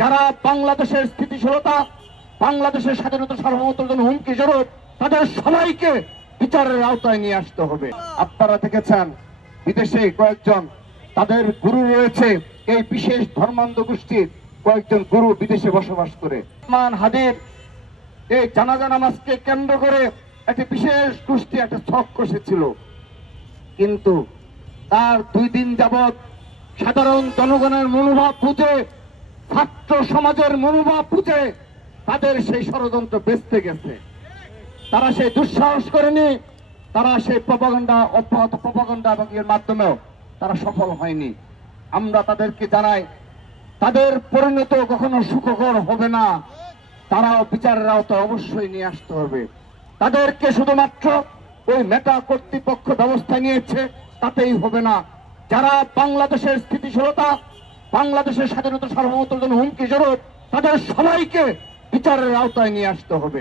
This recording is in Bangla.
যারা বাংলাদেশের স্থিতিশীলতা, বাংলাদেশের স্বাধীনতা সার্বভৌমত্বের জন্য হুমকি স্বরূপ, তাদের সবাইকে বিচারের আওতায় নিয়ে আসতে হবে। আপনারা দেখেছেন বিদেশে কয়েকজন তাদের গুরু রয়েছে, এই বিশেষ ধর্মান্ধ গোষ্ঠীর কয়েকজন গুরু বিদেশে বসবাস করে। মান হাদির এই জানাজা নামাজকে কেন্দ্র করে একটি বিশেষ গোষ্ঠী একটা ছক কষেছিল, কিন্তু তার 2 দিন যাবৎ সাধারণ জনগণের মনোভাব বুঝে, ছাত্র সমাজের মনোভাব বুঝে তাদের সেই ষড়যন্ত্র বেঁচতে গেছে। তারা সেই দুঃসাহস করেনি, তারা সেই প্রপাগান্ডা, অব্যাহত প্রপাগান্ডা এবং এর মাধ্যমেও তারা সফল হয়নি। আমরা তাদেরকে জানাই, তাদের পরিণত কখনো সুখকর হবে না, তারাও বিচারের আওতায় অবশ্যই নিয়ে আসতে হবে। তাদেরকে শুধুমাত্র ওই মেটা কর্তৃপক্ষ ব্যবস্থা নিয়েছে তাতেই হবে না। যারা বাংলাদেশের স্থিতিশীলতা, বাংলাদেশের স্বাধীনতা সার্বভৌমত্বের জন্য হুমকি স্বরূপ, তাদের সবাইকে বিচারের আওতায় নিয়ে আসতে হবে।